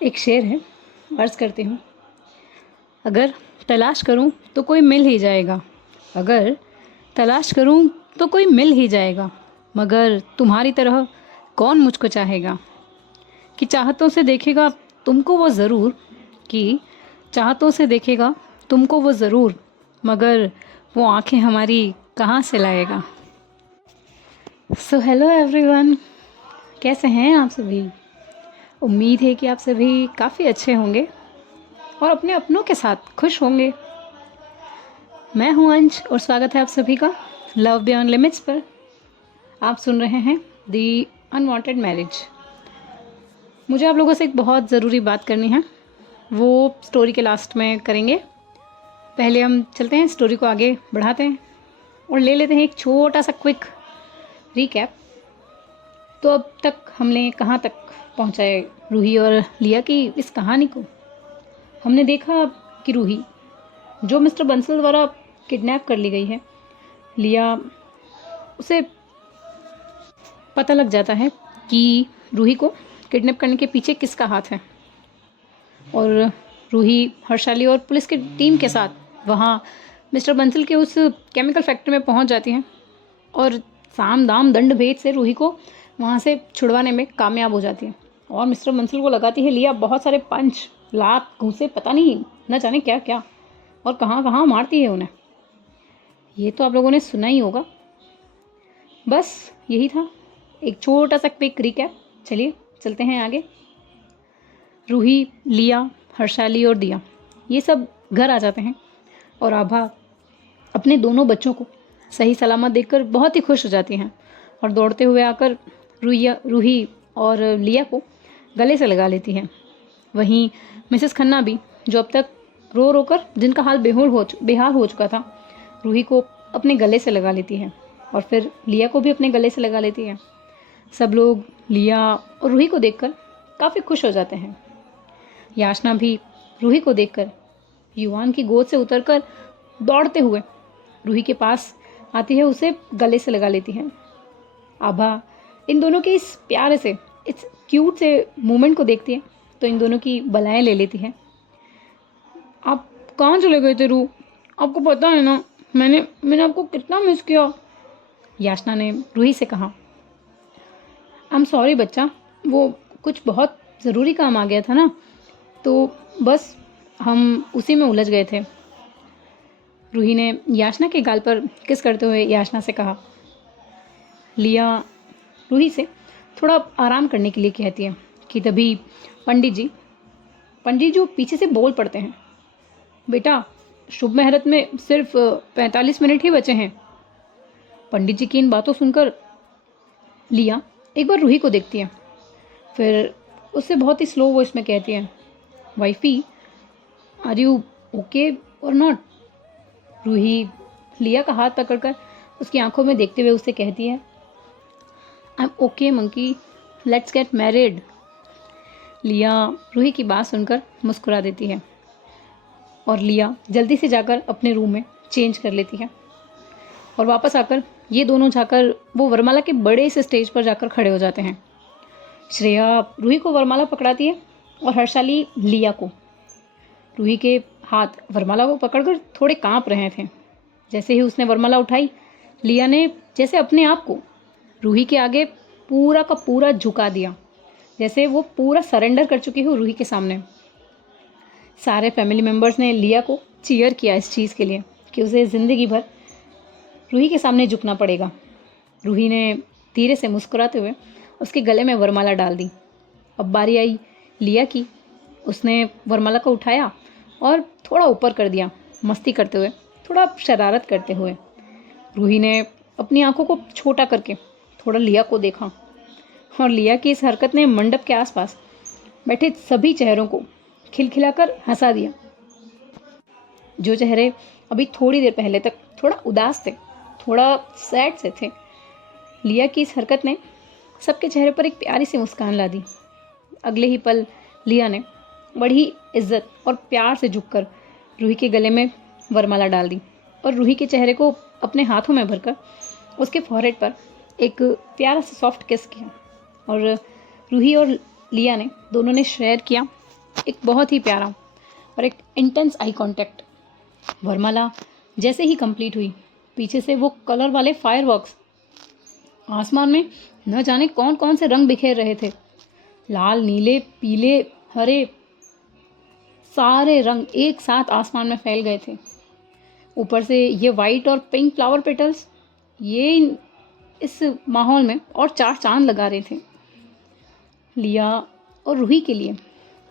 एक शेर है, अर्ज़ करती हूँ। अगर तलाश करूँ तो कोई मिल ही जाएगा, अगर तलाश करूँ तो कोई मिल ही जाएगा, मगर तुम्हारी तरह कौन मुझको चाहेगा। कि चाहतों से देखेगा तुमको वो ज़रूर, कि चाहतों से देखेगा तुमको वो ज़रूर, मगर वो आँखें हमारी कहाँ से लाएगा। सो हेलो एवरीवन, कैसे हैं आप सभी। उम्मीद है कि आप सभी काफ़ी अच्छे होंगे और अपने अपनों के साथ खुश होंगे। मैं हूं अंश और स्वागत है आप सभी का लव बियॉन्ड लिमिट्स पर। आप सुन रहे हैं दी अनवांटेड मैरिज। मुझे आप लोगों से एक बहुत ज़रूरी बात करनी है, वो स्टोरी के लास्ट में करेंगे। पहले हम चलते हैं, स्टोरी को आगे बढ़ाते हैं और ले लेते हैं एक छोटा सा क्विक रिकैप। तो अब तक हमने कहाँ तक पहुँचाए रूही और लिया की इस कहानी को। हमने देखा कि रूही जो मिस्टर बंसल द्वारा किडनैप कर ली गई है, लिया उसे पता लग जाता है कि रूही को किडनैप करने के पीछे किसका हाथ है, और रूही हर्षाली और पुलिस की टीम के साथ वहाँ मिस्टर बंसल के उस केमिकल फैक्ट्री में पहुँच जाती हैं और साम दाम दंड भेद से रूही को वहाँ से छुड़वाने में कामयाब हो जाती है। और मिस्टर बंसल को लगाती है लिया बहुत सारे पंच, लात, घूंसे, पता नहीं न जाने क्या क्या, और कहाँ कहाँ मारती है उन्हें। ये तो आप लोगों ने सुना ही होगा। बस यही था एक छोटा सा क्विक रिकैप। चलिए चलते हैं आगे। रूही, लिया, हर्षाली और दिया ये सब घर आ जाते हैं और आभा अपने दोनों बच्चों को सही सलामत देखकर बहुत ही खुश हो जाती हैं और दौड़ते हुए आकर रूही और लिया को गले से लगा लेती हैं। वहीं मिसेस खन्ना भी, जो अब तक रो रो कर जिनका हाल बेहाल हो चुका था, रूही को अपने गले से लगा लेती है और फिर लिया को भी अपने गले से लगा लेती है। सब लोग लिया और रूही को देखकर काफ़ी खुश हो जाते हैं। याचना भी रूही को देखकर युवान की गोद से उतरकर दौड़ते हुए रूही के पास आती है, उसे गले से लगा लेती है। आभा इन दोनों के इस प्यारे से, इस क्यूट से मोमेंट को देखती है तो इन दोनों की बलाएं ले लेती है। आप कहाँ चले गए थे रू, आपको पता है ना मैंने आपको कितना मिस किया, याचना ने रूही से कहा। आई एम सॉरी बच्चा, वो कुछ बहुत ज़रूरी काम आ गया था ना, तो बस हम उसी में उलझ गए थे। रूही ने याचना के गाल पर किस करते हुए याचना से कहा। लिया रूही से थोड़ा आराम करने के लिए कहती है कि तभी पंडित जी जो पीछे से बोल पड़ते हैं, बेटा शुभ मुहूर्त में सिर्फ 45 मिनट ही बचे हैं। पंडित जी की इन बातों सुनकर लिया एक बार रूही को देखती है, फिर उससे बहुत ही स्लो वॉइस में कहती है, वाइफी आर यू ओके और नॉट। रूही लिया का हाथ पकड़कर उसकी आंखों में देखते हुए उससे कहती है, I am okay monkey, let's get married. लिया रूही की बात सुनकर मुस्कुरा देती है और लिया जल्दी से जाकर अपने रूम में चेंज कर लेती है और वापस आकर ये दोनों जाकर वो वरमाला के बड़े से स्टेज पर जाकर खड़े हो जाते हैं। श्रेया रूही को वरमाला पकड़ाती है और हर्षाली लिया को। रूही के हाथ वरमाला को पकड़कर थोड़े कांप रहे थे। जैसे ही उसने वरमाला उठाई, लिया ने जैसे अपने आप को रूही के आगे पूरा का पूरा झुका दिया, जैसे वो पूरा सरेंडर कर चुकी हो रूही के सामने। सारे फैमिली मेम्बर्स ने लिया को चीयर किया इस चीज़ के लिए कि उसे ज़िंदगी भर रूही के सामने झुकना पड़ेगा। रूही ने धीरे से मुस्कुराते हुए उसके गले में वरमाला डाल दी। अब बारी आई लिया की। उसने वरमाला को उठाया और थोड़ा ऊपर कर दिया, मस्ती करते हुए, थोड़ा शरारत करते हुए। रूही ने अपनी आंखों को छोटा करके थोड़ा लिया को देखा और लिया की इस हरकत ने मंडप के आसपास बैठे सभी चेहरों को खिलखिलाकर हंसा दिया। जो चेहरे अभी थोड़ी देर पहले तक थोड़ा उदास थे, थोड़ा सैड से थे, लिया की इस हरकत ने सबके चेहरे पर एक प्यारी सी मुस्कान ला दी। अगले ही पल लिया ने बड़ी इज्जत और प्यार से झुककर रूही के गले में वरमाला डाल दी और रूही के चेहरे को अपने हाथों में भरकर उसके फॉरहेड पर एक प्यारा सा सॉफ्ट किस किया। और रूही और लिया ने दोनों ने शेयर किया एक बहुत ही प्यारा और एक इंटेंस आई कांटेक्ट। वरमाला जैसे ही कंप्लीट हुई, पीछे से वो कलर वाले फायरवर्क्स, आसमान में न जाने कौन कौन से रंग बिखेर रहे थे। लाल, नीले, पीले, हरे, सारे रंग एक साथ आसमान में फैल गए थे। ऊपर से ये वाइट और पिंक फ्लावर पेटल्स, ये इस माहौल में और चार चांद लगा रहे थे। लिया और रूही के लिए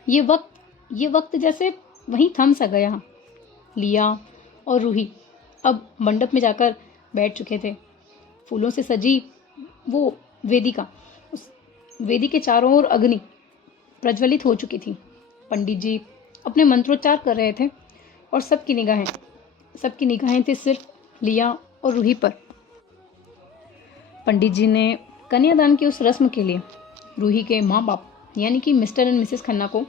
ये वक्त जैसे वहीं थम सा गया। लिया और रूही अब मंडप में जाकर बैठ चुके थे। फूलों से सजी वो वेदिका, उस वेदी के चारों ओर अग्नि प्रज्वलित हो चुकी थी। पंडित जी अपने मंत्रोच्चार कर रहे थे और सबकी निगाहें थी सिर्फ लिया और रूही पर। पंडित जी ने कन्यादान की उस रस्म के लिए रूही के माँ बाप यानी कि मिस्टर एंड मिसेस खन्ना को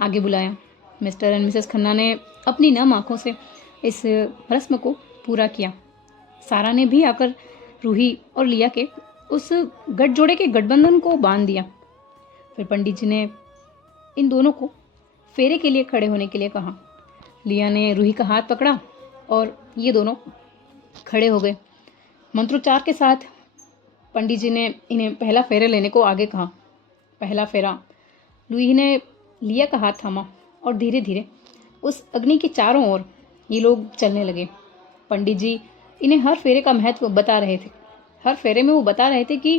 आगे बुलाया। मिस्टर एंड मिसेस खन्ना ने अपनी नम आँखों से इस रस्म को पूरा किया। सारा ने भी आकर रूही और लिया के उस गठजोड़े के गठबंधन को बांध दिया। फिर पंडित जी ने इन दोनों को फेरे के लिए खड़े होने के लिए कहा। लिया ने रूही का हाथ पकड़ा और ये दोनों खड़े हो गए। मंत्रोच्चार के साथ पंडित जी ने इन्हें पहला फेरा लेने को आगे कहा। पहला फेरा, रूही ने लिया का हाथ थामा और धीरे धीरे उस अग्नि के चारों ओर ये लोग चलने लगे। पंडित जी इन्हें हर फेरे का महत्व बता रहे थे। हर फेरे में वो बता रहे थे कि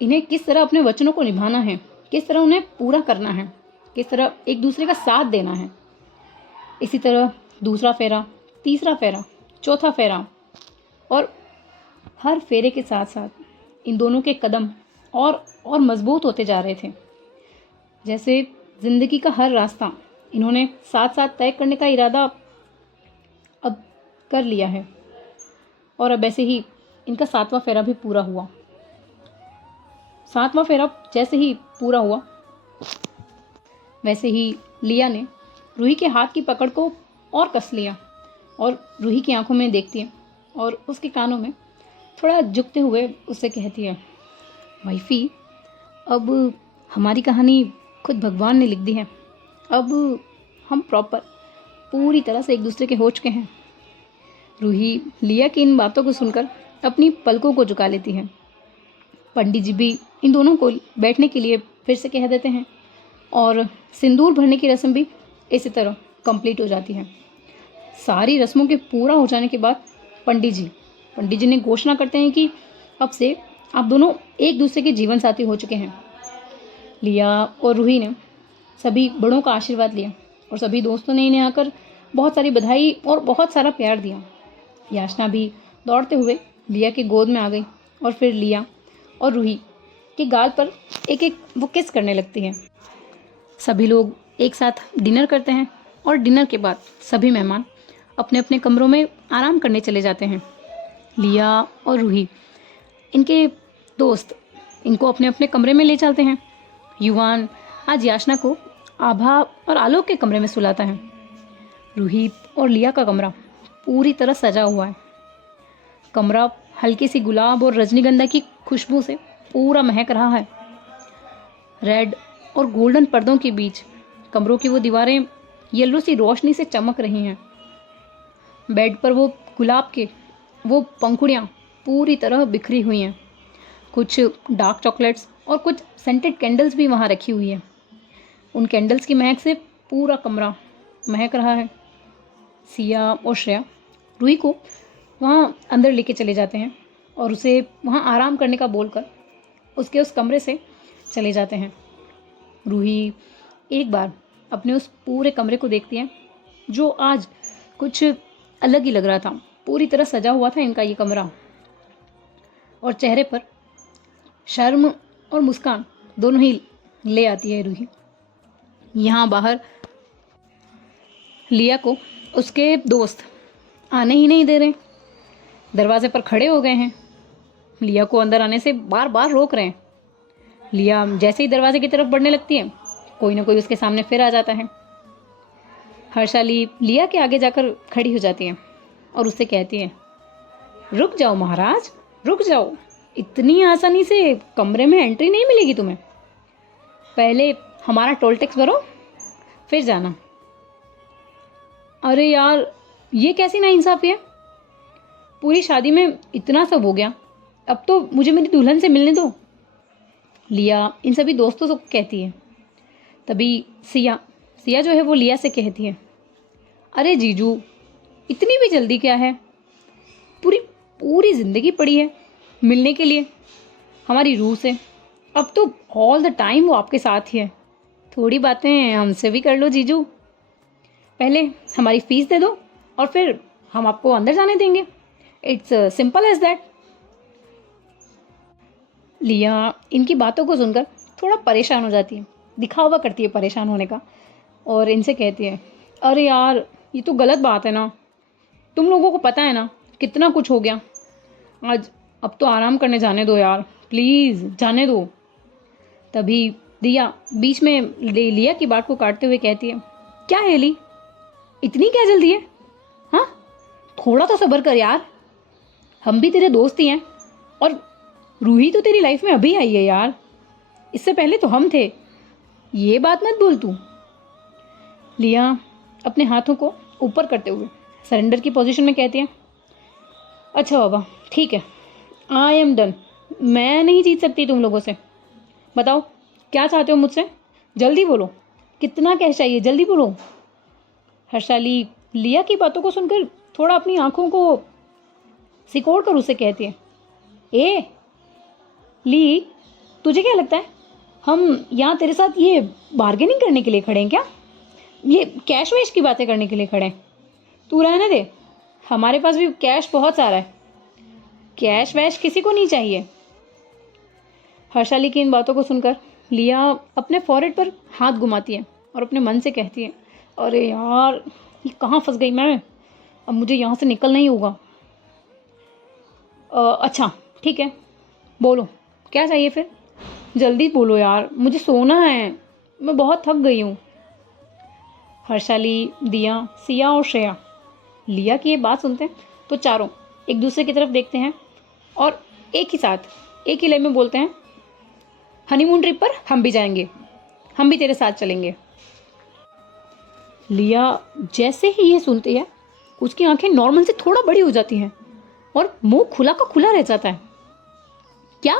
इन्हें किस तरह अपने वचनों को निभाना है, किस तरह उन्हें पूरा करना है, किस तरह एक दूसरे का साथ देना है। इसी तरह दूसरा फेरा, तीसरा फेरा, चौथा फेरा, और हर फेरे के साथ साथ इन दोनों के कदम और मजबूत होते जा रहे थे। जैसे जिंदगी का हर रास्ता इन्होंने साथ साथ तय करने का इरादा अब कर लिया है। और अब ऐसे ही इनका 7वां फेरा भी पूरा हुआ। 7वां फेरा जैसे ही पूरा हुआ, वैसे ही लिया ने रूही के हाथ की पकड़ को और कस लिया और रूही की आंखों में देखती है और उसके कानों में थोड़ा झुकते हुए उससे कहती है, वाइफी, अब हमारी कहानी खुद भगवान ने लिख दी है। अब हम पूरी तरह से एक दूसरे के हो चुके हैं। रूही लिया की इन बातों को सुनकर अपनी पलकों को झुका लेती है। पंडित जी भी इन दोनों को बैठने के लिए फिर से कह देते हैं और सिंदूर भरने की रस्म भी इसी तरह कंप्लीट हो जाती है। सारी रस्मों के पूरा हो जाने के बाद पंडित जी ने घोषणा करते हैं कि अब से आप दोनों एक दूसरे के जीवन साथी हो चुके हैं। लिया और रूही ने सभी बड़ों का आशीर्वाद लिया और सभी दोस्तों ने इन्हें आकर बहुत सारी बधाई और बहुत सारा प्यार दिया। याचना भी दौड़ते हुए लिया की गोद में आ गई और फिर लिया और रूही के गाल पर एक एक वो किस करने लगती है। सभी लोग एक साथ डिनर करते हैं और डिनर के बाद सभी मेहमान अपने अपने कमरों में आराम करने चले जाते हैं। लिया और रूही, इनके दोस्त, इनको अपने अपने कमरे में ले चलते हैं। युवान आज याचना को आभा और आलोक के कमरे में सुलाता है। रूही और लिया का कमरा पूरी तरह सजा हुआ है। कमरा हल्की सी गुलाब और रजनीगंधा की खुशबू से पूरा महक रहा है। रेड और गोल्डन पर्दों के बीच कमरों की वो दीवारें येलो सी रोशनी से चमक रही हैं। बेड पर वो गुलाब के वो पंखुड़ियाँ पूरी तरह बिखरी हुई हैं। कुछ डार्क चॉकलेट्स और कुछ सेंटेड कैंडल्स भी वहाँ रखी हुई है। उन कैंडल्स की महक से पूरा कमरा महक रहा है। सिया और श्रेया रूही को वहाँ अंदर लेके चले जाते हैं और उसे वहाँ आराम करने का बोलकर उसके उस कमरे से चले जाते हैं। रूही एक बार अपने उस पूरे कमरे को देखती है जो आज कुछ अलग ही लग रहा था। पूरी तरह सजा हुआ था इनका ये कमरा और चेहरे पर शर्म और मुस्कान दोनों ही ले आती है रूही। यहाँ बाहर लिया को उसके दोस्त आने ही नहीं दे रहे, दरवाजे पर खड़े हो गए हैं। लिया को अंदर आने से बार बार रोक रहे हैं। लिया जैसे ही दरवाजे की तरफ बढ़ने लगती है, कोई ना कोई उसके सामने फिर आ जाता है। हर्षाली लिया के आगे जाकर खड़ी हो जाती है और उससे कहती है, रुक जाओ महाराज, रुक जाओ, इतनी आसानी से कमरे में एंट्री नहीं मिलेगी तुम्हें। पहले हमारा टोल टैक्स भरो, फिर जाना। अरे यार, ये कैसी नाइंसाफ़ी है? पूरी शादी में इतना सब हो गया, अब तो मुझे मेरी दुल्हन से मिलने दो। लिया इन सभी दोस्तों को कहती है। तभी सिया सिया जो है वो लिया से कहती है, अरे जीजू, इतनी भी जल्दी क्या है? पूरी पूरी ज़िंदगी पड़ी है मिलने के लिए हमारी रूह से। अब तो ऑल द टाइम वो आपके साथ ही है। थोड़ी बातें हमसे भी कर लो जीजू। पहले हमारी फ़ीस दे दो और फिर हम आपको अंदर जाने देंगे। It's simple as that. लिया इनकी बातों को सुनकर थोड़ा परेशान हो जाती है, दिखावा करती है परेशान होने का, और इनसे कहती है, अरे यार, ये तो गलत बात है ना। तुम लोगों को पता है ना कितना कुछ हो गया आज। अब तो आराम करने जाने दो यार, प्लीज़ जाने दो। तभी दिया बीच में लिया की बात को काटते हुए कहती है, क्या है ली, इतनी क्या जल्दी है? हाँ, थोड़ा तो सब्र कर यार। हम भी तेरे दोस्त ही हैं, और रूही तो तेरी लाइफ में अभी आई है यार। इससे पहले तो हम थे। ये बात मत बोल तू। लिया अपने हाथों को ऊपर करते हुए सरेंडर की पोजीशन में कहती है, अच्छा बाबा, ठीक है, आई एम डन। मैं नहीं जीत सकती तुम लोगों से। बताओ क्या चाहते हो मुझसे? जल्दी बोलो, कितना कैश चाहिए, जल्दी बोलो। हर्षाली लिया की बातों को सुनकर थोड़ा अपनी आंखों को सिकोड़ कर उसे कहती है, ए ली, तुझे क्या लगता है हम यहाँ तेरे साथ ये बार्गेनिंग करने के लिए खड़े हैं क्या? ये कैश वैश की बातें करने के लिए खड़े हैं? तू रहने दे, हमारे पास भी कैश बहुत सारा है। कैश वैश किसी को नहीं चाहिए। हर्षाली की इन बातों को सुनकर लिया अपने फॉरहेड पर हाथ घुमाती है और अपने मन से कहती है, अरे यार, ये कहाँ फंस गई मैं। अब मुझे यहाँ से निकलना ही होगा। अच्छा ठीक है, बोलो क्या चाहिए फिर? जल्दी बोलो यार, मुझे सोना है, मैं बहुत थक गई हूँ। हर्षाली, दिया, सिया और श्रेया लिया की ये बात सुनते हैं तो चारों एक दूसरे की तरफ देखते हैं और एक ही साथ एक ही लय में बोलते हैं, हनीमून ट्रिप पर हम भी जाएंगे, हम भी तेरे साथ चलेंगे। लिया जैसे ही ये सुनती है उसकी आंखें नॉर्मल से थोड़ा बड़ी हो जाती हैं और मुंह खुला का खुला रह जाता है। क्या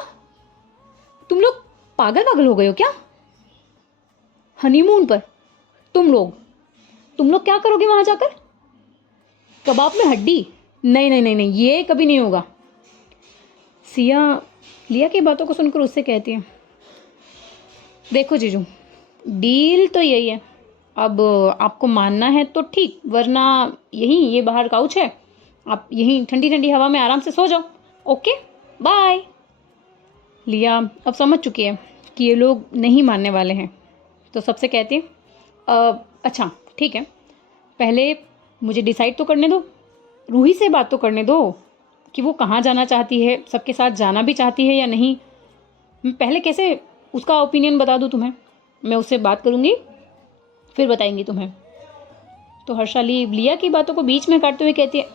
तुम लोग पागल पागल हो गए हो क्या? हनीमून पर तुम लोग क्या करोगे वहां जाकर? कबाब में हड्डी? नहीं नहीं नहीं नहीं, ये कभी नहीं होगा। सिया लिया की बातों को सुनकर उससे कहती है, देखो जीजू, डील तो यही है। अब आपको मानना है तो ठीक, वरना ये बाहर काउच है, आप यहीं ठंडी ठंडी हवा में आराम से सो जाओ। Okay bye. लिया अब समझ चुकी है कि ये लोग नहीं मानने वाले हैं, तो सबसे कहती है, अच्छा ठीक है, पहले मुझे डिसाइड तो करने दो, रूही से बात तो करने दो कि वो कहाँ जाना चाहती है, सबके साथ जाना भी चाहती है या नहीं। मैं पहले कैसे उसका ओपिनियन बता दूँ तुम्हें? मैं उससे बात करूँगी, फिर बताएंगी तुम्हें। तो हर्षाली लिया की बातों को बीच में काटते हुए कहती है,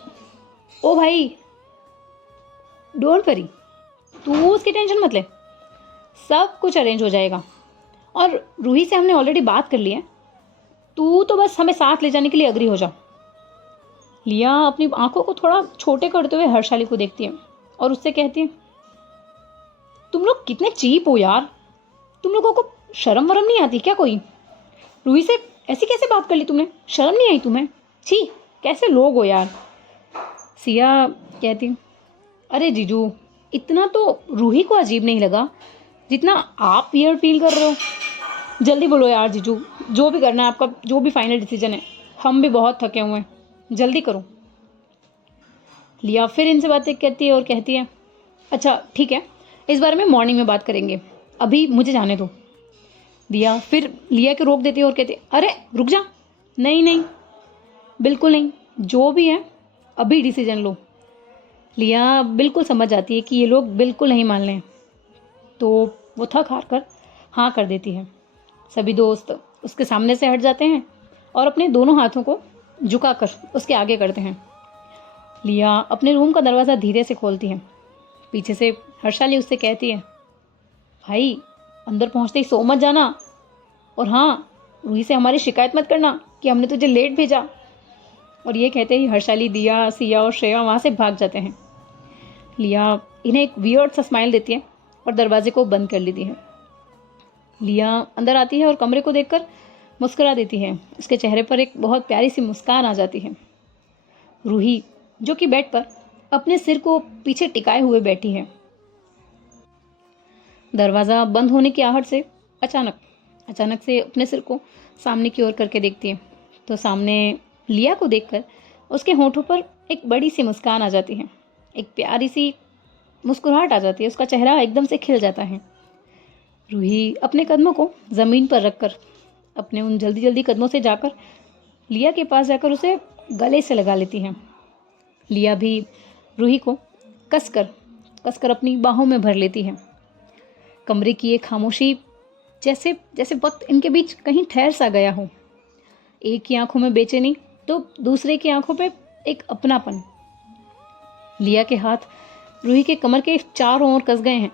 ओ भाई, डोंट वरी, तू उसकी टेंशन मत ले, सब कुछ अरेंज हो जाएगा। और रूही से हमने ऑलरेडी बात कर ली है, तू तो बस हमें साथ ले जाने के लिए अग्री हो जा। लिया अपनी आंखों को थोड़ा छोटे करते हुए हर्षाली को देखती है और उससे कहती है, तुम लोग कितने चीप हो यार, तुम लोगों को शर्म वरम नहीं आती क्या कोई? रूही से ऐसी कैसे बात कर ली तुमने? शर्म नहीं आई तुम्हें? छी, कैसे लोग हो यार। सिया कहती, अरे जीजू, इतना तो रूही को अजीब नहीं लगा जितना आप वियर्ड फील कर रहे हो। जल्दी बोलो यार जीजू, जो भी करना है आपका, जो भी फाइनल डिसीजन है, हम भी बहुत थके हुए हैं, जल्दी करो। लिया फिर इनसे बातें कहती है और कहती है, अच्छा ठीक है, इस बारे में मॉर्निंग में बात करेंगे, अभी मुझे जाने दो। दिया फिर लिया के रोक देती है और कहती है, अरे रुक जा, नहीं नहीं, बिल्कुल नहीं, जो भी है अभी डिसीजन लो। लिया बिल्कुल समझ जाती है कि ये लोग बिल्कुल नहीं मान लें, तो वो थक हार कर हाँ कर देती है। सभी दोस्त उसके सामने से हट जाते हैं और अपने दोनों हाथों को झुकाकर उसके आगे करते हैं। लिया अपने रूम का दरवाज़ा धीरे से खोलती है। पीछे से हर्षाली उससे कहती है, भाई अंदर पहुंचते ही सो मत जाना, और हाँ, रूही से हमारी शिकायत मत करना कि हमने तुझे लेट भेजा। और ये कहते ही हर्षाली, दिया, सिया और श्रेया वहाँ से भाग जाते हैं। लिया इन्हें एक वियर्ड सा स्माइल देती है और दरवाजे को बंद कर लेती है। लिया अंदर आती है और कमरे को देखकर मुस्कुरा देती है। उसके चेहरे पर एक बहुत प्यारी सी मुस्कान आ जाती है। रूही जो कि बेड पर अपने सिर को पीछे टिकाए हुए बैठी है, दरवाज़ा बंद होने की आहट से अचानक से अपने सिर को सामने की ओर करके देखती है तो सामने लिया को देखकर उसके होठों पर एक बड़ी सी मुस्कान आ जाती है। एक प्यारी सी मुस्कुराहट आ जाती है। उसका चेहरा एकदम से खिल जाता है। रूही अपने कदमों को ज़मीन पर रखकर अपने उन जल्दी जल्दी कदमों से जाकर लिया के पास जाकर उसे गले से लगा लेती है। लिया भी रूही को कसकर अपनी बाहों में भर लेती है। कमरे की एक खामोशी जैसे जैसे वक्त इनके बीच कहीं ठहर सा गया हो। एक की आंखों में बेचैनी तो दूसरे की आंखों पे एक अपनापन। लिया के हाथ रूही के कमर के चारों ओर कस गए हैं।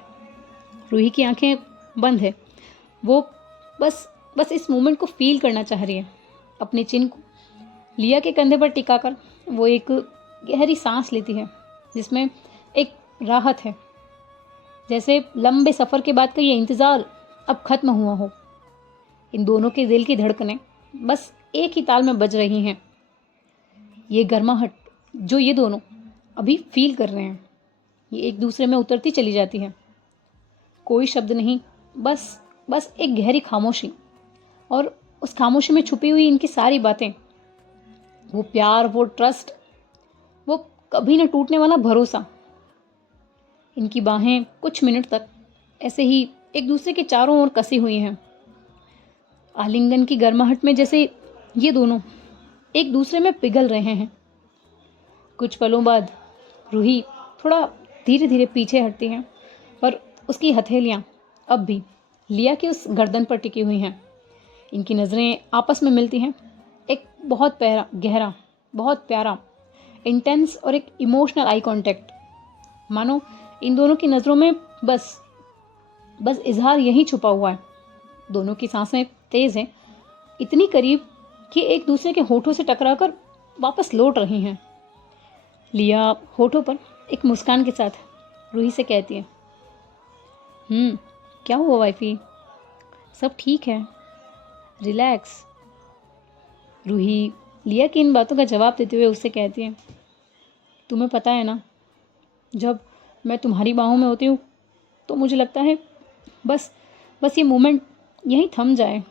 रूही की आंखें बंद है। वो बस इस मोमेंट को फील करना चाह रही है। अपने चिन को लिया के कंधे पर टिकाकर वो एक गहरी सांस लेती है जिसमें एक राहत है, जैसे लंबे सफ़र के बाद का ये इंतज़ार अब ख़त्म हुआ हो। इन दोनों के दिल की धड़कनें बस एक ही ताल में बज रही हैं। ये गर्माहट जो ये दोनों अभी फील कर रहे हैं, ये एक दूसरे में उतरती चली जाती है। कोई शब्द नहीं, बस एक गहरी खामोशी, और उस खामोशी में छुपी हुई इनकी सारी बातें, वो प्यार, वो ट्रस्ट, वो कभी न टूटने वाला भरोसा। इनकी बाहें कुछ मिनट तक ऐसे ही एक दूसरे के चारों ओर कसी हुई हैं। आलिंगन की गर्माहट में जैसे ये दोनों एक दूसरे में पिघल रहे हैं। कुछ पलों बाद रूही थोड़ा धीरे धीरे पीछे हटती है और उसकी हथेलियाँ अब भी लिया की उस गर्दन पर टिकी हुई हैं। इनकी नज़रें आपस में मिलती हैं। एक बहुत गहरा, बहुत प्यारा, इंटेंस और एक इमोशनल आई कांटेक्ट। मानो इन दोनों की नज़रों में बस इजहार यही छुपा हुआ है। दोनों की सांसें तेज़ हैं, इतनी करीब कि एक दूसरे के होठों से टकराकर वापस लौट रही हैं। लिया होठों पर एक मुस्कान के साथ रूही से कहती है, क्या हुआ वाइफी? सब ठीक है, रिलैक्स। रूही लिया की इन बातों का जवाब देते हुए उससे कहती है, तुम्हें पता है ना, जब मैं तुम्हारी बाहों में होती हूँ तो मुझे लगता है बस ये मोमेंट यहीं थम जाए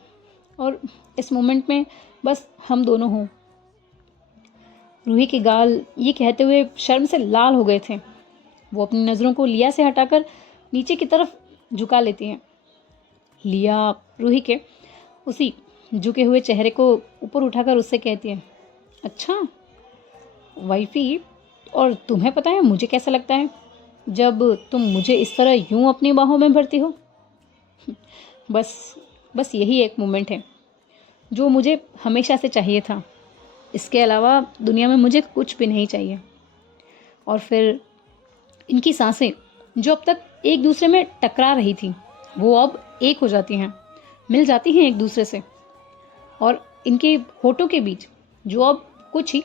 और इस मोमेंट में बस हम दोनों हों। रूही के गाल ये कहते हुए शर्म से लाल हो गए थे। वो अपनी नज़रों को लिया से हटाकर नीचे की तरफ झुका लेती हैं। लिया रूही के उसी झुके हुए चेहरे को ऊपर उठाकर उससे कहती है, अच्छा वाइफी, और तुम्हें पता है मुझे कैसा लगता है जब तुम मुझे इस तरह यूं अपनी बाहों में भरती हो? बस यही एक मोमेंट है जो मुझे हमेशा से चाहिए था। इसके अलावा दुनिया में मुझे कुछ भी नहीं चाहिए। और फिर इनकी सांसें जो अब तक एक दूसरे में टकरा रही थी, वो अब एक हो जाती हैं, मिल जाती हैं एक दूसरे से। और इनके होठों के बीच जो अब कुछ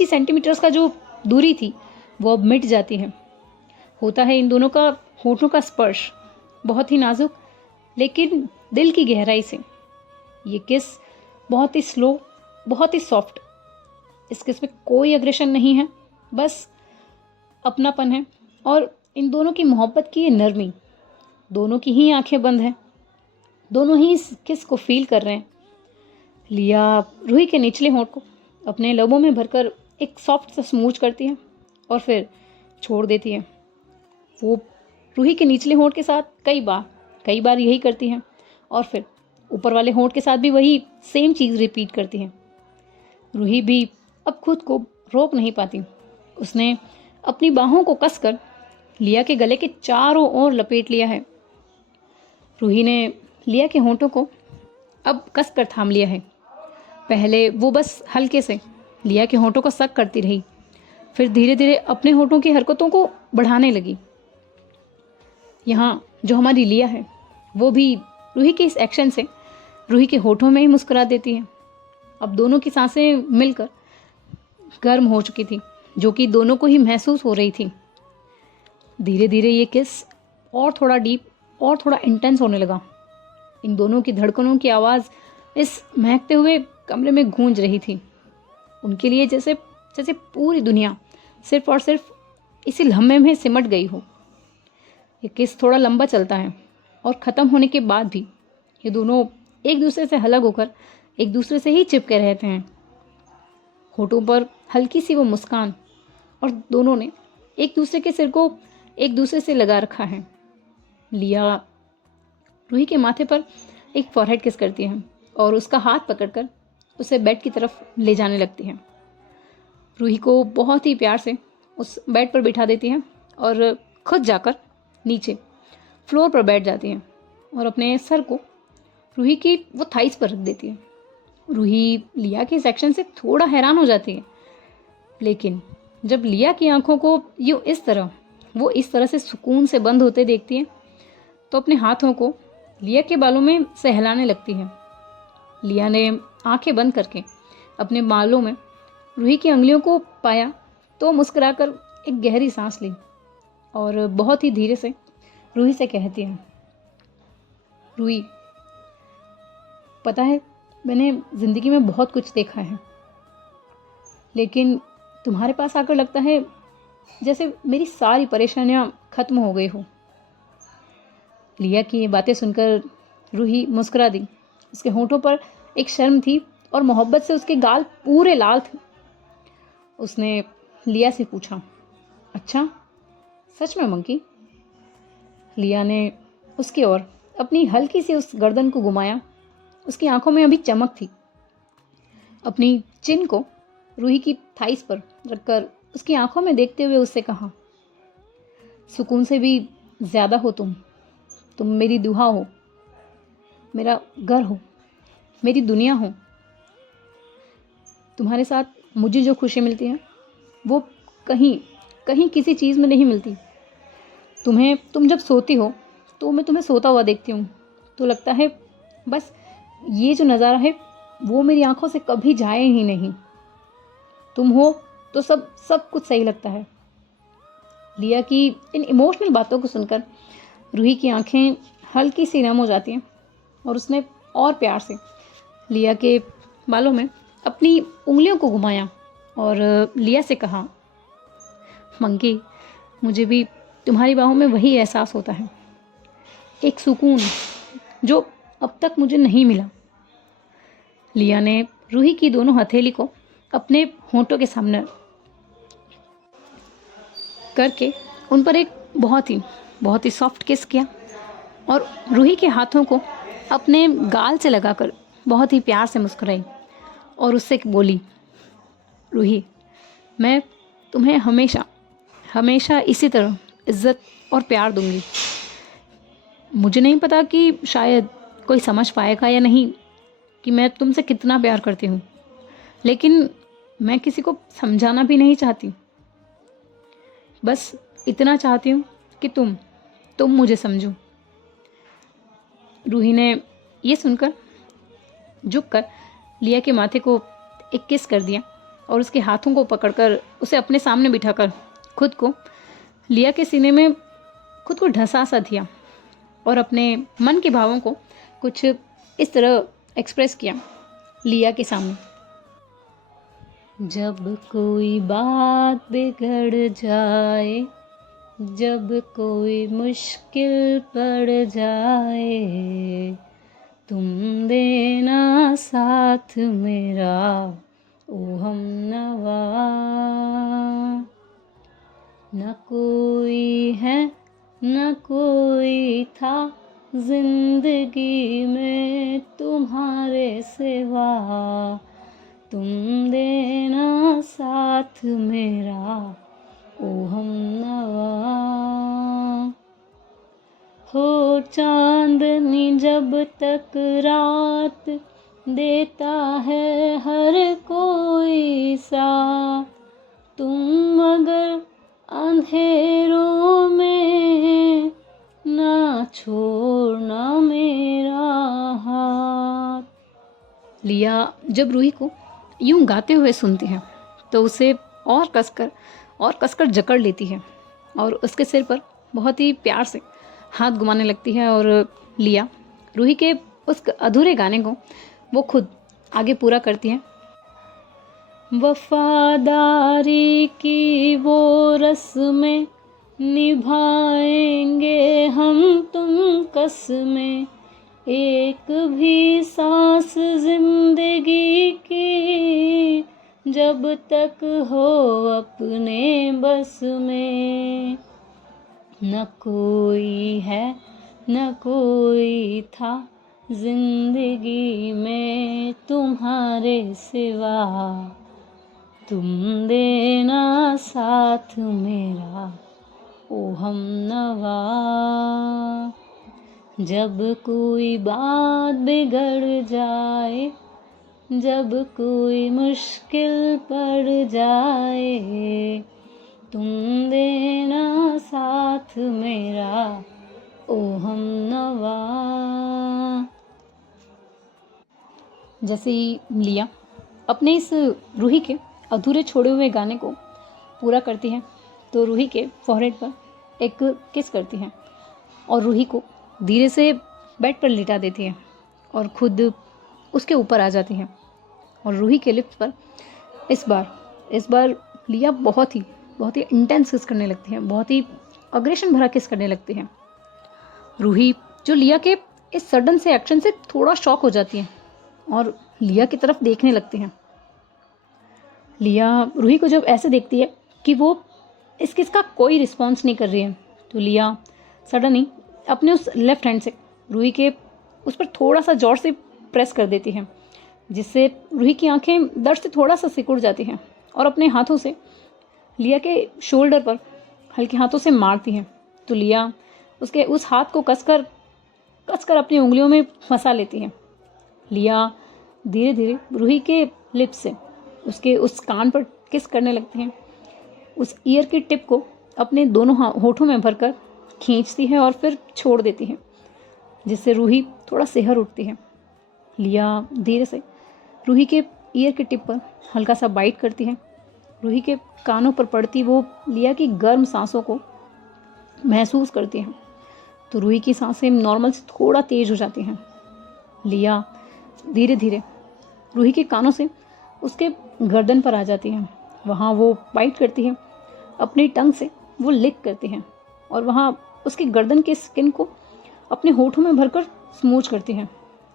ही सेंटीमीटर्स का जो दूरी थी, वो अब मिट जाती है। होता है इन दोनों का होठों का स्पर्श बहुत ही नाजुक लेकिन दिल की गहराई से। ये किस बहुत ही स्लो, बहुत ही सॉफ्ट। इस किस में कोई अग्रेशन नहीं है, बस अपनापन है। और इन दोनों की मोहब्बत की ये नरमी, दोनों की ही आंखें बंद हैं, दोनों ही इस किस को फील कर रहे हैं। लिया रूही के निचले होंठ को अपने लबों में भरकर एक सॉफ्ट सा स्मूच करती है और फिर छोड़ देती है। वो रूही के निचले होंठ के साथ कई बार यही करती हैं और फिर ऊपर वाले होंठ के साथ भी वही सेम चीज़ रिपीट करती हैं। रूही भी अब खुद को रोक नहीं पाती। उसने अपनी बाहों को कसकर लिया के गले के चारों ओर लपेट लिया है। रूही ने लिया के होंठों को अब कसकर थाम लिया है। पहले वो बस हल्के से लिया के होंठों को सक करती रही, फिर धीरे धीरे अपने होंठों की हरकतों को बढ़ाने लगी। यहाँ जो हमारी लिया है वो भी रूही के इस एक्शन से रूही के होठों में ही मुस्कुरा देती है। अब दोनों की सांसें मिलकर गर्म हो चुकी थी, जो कि दोनों को ही महसूस हो रही थी। धीरे धीरे ये किस और थोड़ा डीप और थोड़ा इंटेंस होने लगा। इन दोनों की धड़कनों की आवाज़ इस महकते हुए कमरे में गूंज रही थी। उनके लिए जैसे जैसे पूरी दुनिया सिर्फ और सिर्फ इसी लम्हे में सिमट गई हो। ये किस थोड़ा लंबा चलता है और ख़त्म होने के बाद भी ये दोनों एक दूसरे से अलग होकर एक दूसरे से ही चिपके रहते हैं। होठों पर हल्की सी वो मुस्कान, और दोनों ने एक दूसरे के सिर को एक दूसरे से लगा रखा है। लिया रूही के माथे पर एक फॉरहेड किस करती है और उसका हाथ पकड़कर उसे बेड की तरफ ले जाने लगती है। रूही को बहुत ही प्यार से उस बेड पर बिठा देती है और खुद जाकर नीचे फ्लोर पर बैठ जाती है और अपने सर को रूही की वो थाइस पर रख देती है। रूही लिया के सेक्शन से थोड़ा हैरान हो जाती है, लेकिन जब लिया की आंखों को वो इस तरह से सुकून से बंद होते देखती है तो अपने हाथों को लिया के बालों में सहलाने लगती है। लिया ने आंखें बंद करके अपने बालों में रूही की उंगलियों को पाया तो मुस्कुराकर एक गहरी सांस ली और बहुत ही धीरे से रूही से कहती है, रूही, पता है मैंने ज़िंदगी में बहुत कुछ देखा है, लेकिन तुम्हारे पास आकर लगता है जैसे मेरी सारी परेशानियां खत्म हो गई हो। लिया की ये बातें सुनकर रूही मुस्कुरा दी। उसके होठों पर एक शर्म थी और मोहब्बत से उसके गाल पूरे लाल थे। उसने लिया से पूछा, अच्छा सच में मंकी? लिया ने उसकी ओर अपनी हल्की सी उस गर्दन को घुमाया। उसकी आंखों में अभी चमक थी। अपनी चिन को रूही की थाइस पर रखकर उसकी आंखों में देखते हुए उससे कहा, सुकून से भी ज़्यादा हो तुम मेरी दुआ हो, मेरा घर हो, मेरी दुनिया हो। तुम्हारे साथ मुझे जो खुशी मिलती है वो कहीं किसी चीज़ में नहीं मिलती। तुम जब सोती हो तो मैं तुम्हें सोता हुआ देखती हूँ तो लगता है बस ये जो नज़ारा है वो मेरी आंखों से कभी जाए ही नहीं। तुम हो तो सब कुछ सही लगता है। लिया की इन इमोशनल बातों को सुनकर रूही की आंखें हल्की सी नम हो जाती हैं और उसने और प्यार से लिया के बालों में अपनी उंगलियों को घुमाया और लिया से कहा, मंकी, मुझे भी तुम्हारी बाहों में वही एहसास होता है, एक सुकून जो अब तक मुझे नहीं मिला। लिया ने रूही की दोनों हथेली को अपने होंठों के सामने करके उन पर एक बहुत ही सॉफ्ट किस किया और रूही के हाथों को अपने गाल से लगाकर बहुत ही प्यार से मुस्कुराई और उससे बोली, रूही, मैं तुम्हें हमेशा इसी तरह इज़्ज़त और प्यार दूंगी। मुझे नहीं पता कि शायद कोई समझ पाएगा या नहीं कि मैं तुमसे कितना प्यार करती हूँ, लेकिन मैं किसी को समझाना भी नहीं चाहती। बस इतना चाहती हूँ कि तुम मुझे समझो। रूही ने ये सुनकर झुककर लिया के माथे को एक किस कर दिया और उसके हाथों को पकड़कर उसे अपने सामने बिठाकर खुद को लिया के सीने में खुद को ढसा सा दिया और अपने मन के भावों को कुछ इस तरह एक्सप्रेस किया लिया के सामने। जब कोई बात बिगड़ जाए, जब कोई मुश्किल पड़ जाए, तुम देना साथ मेरा ओ हमनवा। न कोई है न कोई था जिंदगी में तुम्हारे सिवा, तुम देना साथ मेरा ओ हमनवा। हो चांदनी जब तक रात देता है हर कोई साथ, तुम अगर अंधेरों में ना छोड़ना मेरा हाथ। लिया जब रूही को यूं गाते हुए सुनती है तो उसे और कसकर जकड़ लेती है और उसके सिर पर बहुत ही प्यार से हाथ घुमाने लगती है। और लिया रूही के उस अधूरे गाने को वो खुद आगे पूरा करती है। वफादारी की वो रस्में निभाएंगे हम तुम कसमें, एक भी सांस जिंदगी की जब तक हो अपने बस में। न कोई है न कोई था जिंदगी में तुम्हारे सिवा, तुम देना साथ मेरा ओ हमनवा। जब कोई बात बिगड़ जाए, जब कोई मुश्किल पड़ जाए, तुम देना साथ मेरा ओ हमनवा। जैसे ही लिया अपने इस रूही के अधूरे छोड़े हुए गाने को पूरा करती है तो रूही के फॉरहेड पर एक किस करती है और रूही को धीरे से बेड पर लिटा देती है और खुद उसके ऊपर आ जाती है। और रूही के लिप्स पर इस बार लिया बहुत ही इंटेंस किस करने लगती है, बहुत ही अग्रेशन भरा किस करने लगती है। रूही जो लिया के इस सडन से एक्शन से थोड़ा शॉक हो जाती है और लिया की तरफ देखने लगती है। लिया रूही को जब ऐसे देखती है कि वो इस किस का कोई रिस्पॉन्स नहीं कर रही है तो लिया सडन ही अपने उस लेफ्ट हैंड से रूही के उस पर थोड़ा सा जोर से प्रेस कर देती है, जिससे रूही की आंखें दर्द से थोड़ा सा सिकुड़ जाती हैं और अपने हाथों से लिया के शोल्डर पर हल्के हाथों से मारती है। तो लिया उसके उस हाथ को कसकर अपनी उंगलियों में फंसा लेती है। लिया धीरे धीरे रूही के लिप्स से उसके उस कान पर किस करने लगती है, उस ईयर की टिप को अपने दोनों होठों में भरकर खींचती है और फिर छोड़ देती है, जिससे रूही थोड़ा सिहर उठती है। लिया धीरे से रूही के ईयर की टिप पर हल्का सा बाइट करती है। रूही के कानों पर पड़ती वो लिया की गर्म सांसों को महसूस करती है तो रूही की सांसें नॉर्मल से थोड़ा तेज हो जाती हैं। लिया धीरे धीरे रूही के कानों से उसके गर्दन पर आ जाती है, वहाँ वो बाइट करती है, अपनी टंग से वो लिक करती है और वहाँ उसकी गर्दन के स्किन को अपने होठों में भरकर स्मूच करती है,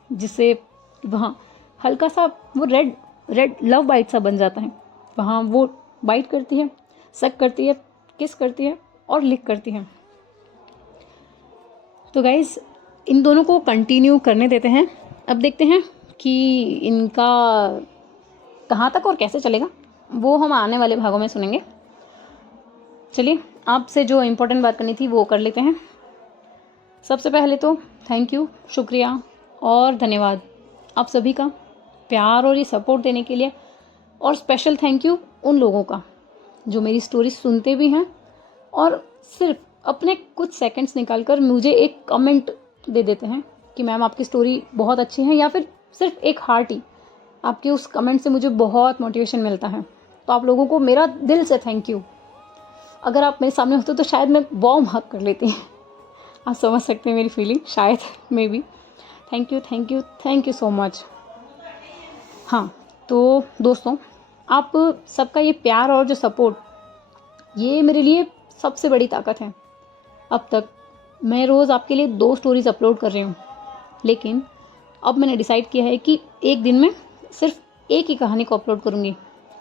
जिससे वहाँ हल्का सा वो रेड लव बाइट सा बन जाता है। वहाँ वो बाइट करती है, सक करती है, किस करती है और लिक करती है। तो गाइस इन दोनों को कंटिन्यू करने देते हैं। अब देखते हैं कि इनका कहाँ तक और कैसे चलेगा, वो हम आने वाले भागों में सुनेंगे। चलिए आपसे जो इम्पोर्टेंट बात करनी थी वो कर लेते हैं। सबसे पहले तो थैंक यू, शुक्रिया और धन्यवाद आप सभी का प्यार और ये सपोर्ट देने के लिए। और स्पेशल थैंक यू उन लोगों का जो मेरी स्टोरी सुनते भी हैं और सिर्फ अपने कुछ सेकंड्स निकालकर मुझे एक कमेंट दे देते हैं कि मैम आपकी स्टोरी बहुत अच्छी है, या फिर सिर्फ एक हार्ट ही आपके उस कमेंट से मुझे बहुत मोटिवेशन मिलता है। तो आप लोगों को मेरा दिल से थैंक यू। अगर आप मेरे सामने होते तो शायद मैं वार्म हग कर लेती। आप समझ सकते हैं मेरी फीलिंग, शायद may be. Thank you so much. हाँ तो दोस्तों आप सबका ये प्यार और जो सपोर्ट ये मेरे लिए सबसे बड़ी ताकत है। अब तक मैं रोज़ आपके लिए 2 स्टोरीज़ अपलोड कर रही हूँ, लेकिन अब मैंने डिसाइड किया है कि एक दिन में सिर्फ एक ही कहानी को अपलोड करूँगी,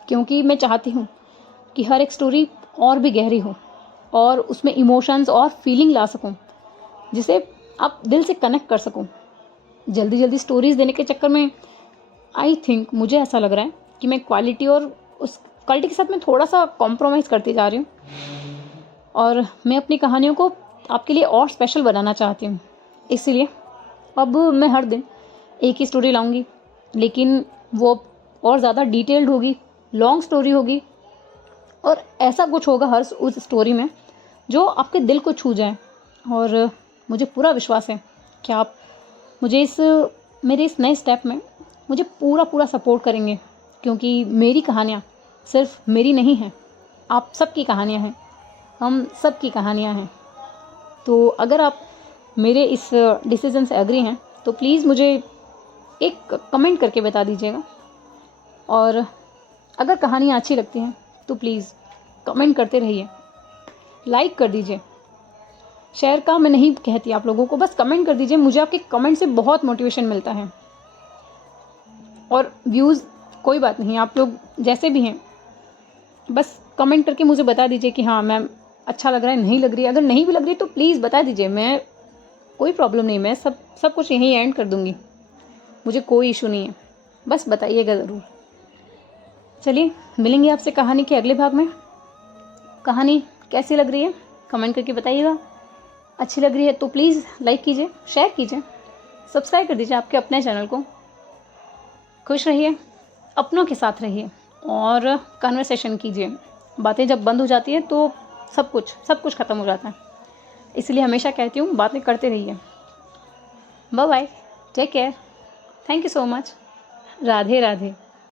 क्योंकि मैं चाहती हूँ कि हर एक स्टोरी और भी गहरी हो और उसमें इमोशंस और फीलिंग ला सकूँ, जिसे आप दिल से कनेक्ट कर सकूँ। जल्दी स्टोरीज़ देने के चक्कर में आई थिंक मुझे ऐसा लग रहा है कि मैं क्वालिटी और उस क्वालिटी के साथ मैं थोड़ा सा कॉम्प्रोमाइज़ करती जा रही हूँ, और मैं अपनी कहानियों को आपके लिए और स्पेशल बनाना चाहती हूँ। इसलिए अब मैं हर दिन एक ही स्टोरी लाऊंगी, लेकिन वो और ज़्यादा डिटेल्ड होगी, लॉन्ग स्टोरी होगी, और ऐसा कुछ होगा हर उस स्टोरी में जो आपके दिल को छू जाए। और मुझे पूरा विश्वास है कि आप मुझे मेरे इस नए स्टेप में मुझे पूरा पूरा सपोर्ट करेंगे, क्योंकि मेरी कहानियाँ सिर्फ मेरी नहीं हैं, आप सबकी कहानियाँ हैं, हम सबकी कहानियाँ हैं। तो अगर आप मेरे इस डिसीज़न से एग्री हैं तो प्लीज़ मुझे एक कमेंट करके बता दीजिएगा। और अगर कहानियाँ अच्छी लगती हैं तो प्लीज़ कमेंट करते रहिए, लाइक कर दीजिए। शेयर का मैं नहीं कहती आप लोगों को, बस कमेंट कर दीजिए। मुझे आपके कमेंट से बहुत मोटिवेशन मिलता है। और व्यूज़ कोई बात नहीं, आप लोग जैसे भी हैं बस कमेंट करके मुझे बता दीजिए कि हाँ मैम अच्छा लग रहा है, नहीं लग रही है। अगर नहीं भी लग रही है तो प्लीज़ बता दीजिए, मैं कोई प्रॉब्लम नहीं, मैं सब कुछ यहीं एंड कर दूँगी, मुझे कोई इशू नहीं है, बस बताइएगा ज़रूर। चलिए मिलेंगे आपसे कहानी के अगले भाग में। कहानी कैसी लग रही है कमेंट करके बताइएगा। अच्छी लग रही है तो प्लीज़ लाइक कीजिए, शेयर कीजिए, सब्सक्राइब कर दीजिए आपके अपने चैनल को। खुश रहिए, अपनों के साथ रहिए और कन्वर्सेशन कीजिए। बातें जब बंद हो जाती है तो सब कुछ ख़त्म हो जाता है। इसलिए हमेशा कहती हूँ बातें करते रहिए। Bye bye, take care, thank you so much, Radhe Radhe.